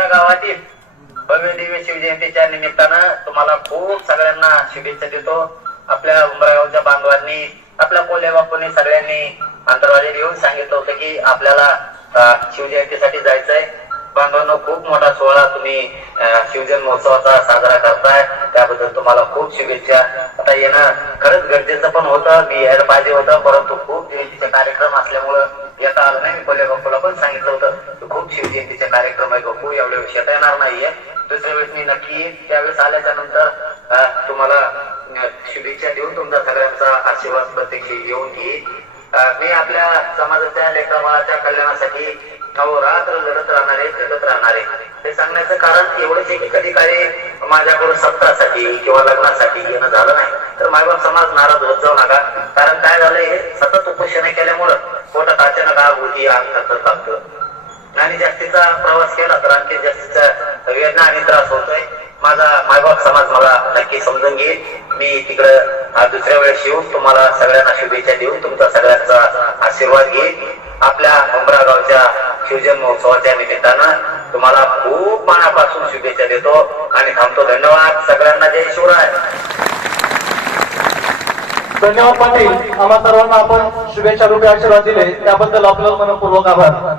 उमरा गावातील भव्य दिव्य शिवजयंतीच्या निमित्तानं तुम्हाला खूप सगळ्यांना शुभेच्छा देतो. आपल्या उमरा गावच्या बांधवांनी, आपल्या कोल्हे बापूंनी सगळ्यांनी अंतरवालीत येऊन सांगितलं होतं की आपल्याला शिवजयंतीसाठी जायचंय. बांधवांनो, खूप मोठा सोहळा तुम्ही शिवजयंती महोत्सवाचा साजरा करताय, त्याबद्दल तुम्हाला खूप शुभेच्छा. आता येणं खरंच गरजेचं पण होतं, मी यायला पाहिजे होतं, परंतु खूप जयंतीचे कार्यक्रम असल्यामुळं येता आलं नाही. मी कोल्हे बापूला पण सांगितलं होतं खूप शिवजयंतीचे कार्यक्रम आहे बापू, एवढ्या वेळेस येता येणार नाहीये, दुसऱ्या वेळेस मी नक्की येईन. त्यावेळेस आल्याच्या नंतर तुम्हाला शुभेच्छा देऊन तुमचा सगळ्यांचा आशीर्वाद प्रत्यक्ष घेऊन घेईन. मी आपल्या समाजाच्या लेकराबाळाच्या कल्याणासाठी रात्र लढत राहणारे, जगत राहणारे. हे सांगण्याचं कारण एवढंच आहे की कधी काही माझ्याकडून सप्ताहासाठी किंवा लग्नासाठी येणं झालं नाही तर मायबाप समाज नाराज होत जाऊ नका. कारण काय झालंय, हे सतत उपोषण केल्यामुळं पोटात अचानक आग होती, आग टाकतं आणि जास्तीचा प्रवास केला तर आणखी जास्तीचा वेदना आणि त्रास होतोय. माझा मायबाप समाज मला नक्की समजून घेईल. मी तिकडं दुसऱ्या वेळेस येऊन तुम्हाला सगळ्यांना शुभेच्छा देऊन तुमचा सगळ्यांचा आशीर्वाद घेईन. आपल्या उमरा गावच्या शिवजयंती महोत्सवाच्या निमित्तानं तुम्हाला खूप मनापासून शुभेच्छा देतो आणि थांबतो. धन्यवाद सगळ्यांना. जय शिवराय. धन्यवाद पाटील. आम्हा सर्वांना आपण शुभेच्छा रूपी आशीर्वाद दिले त्याबद्दल आपल्याला मनपूर्वक आभार.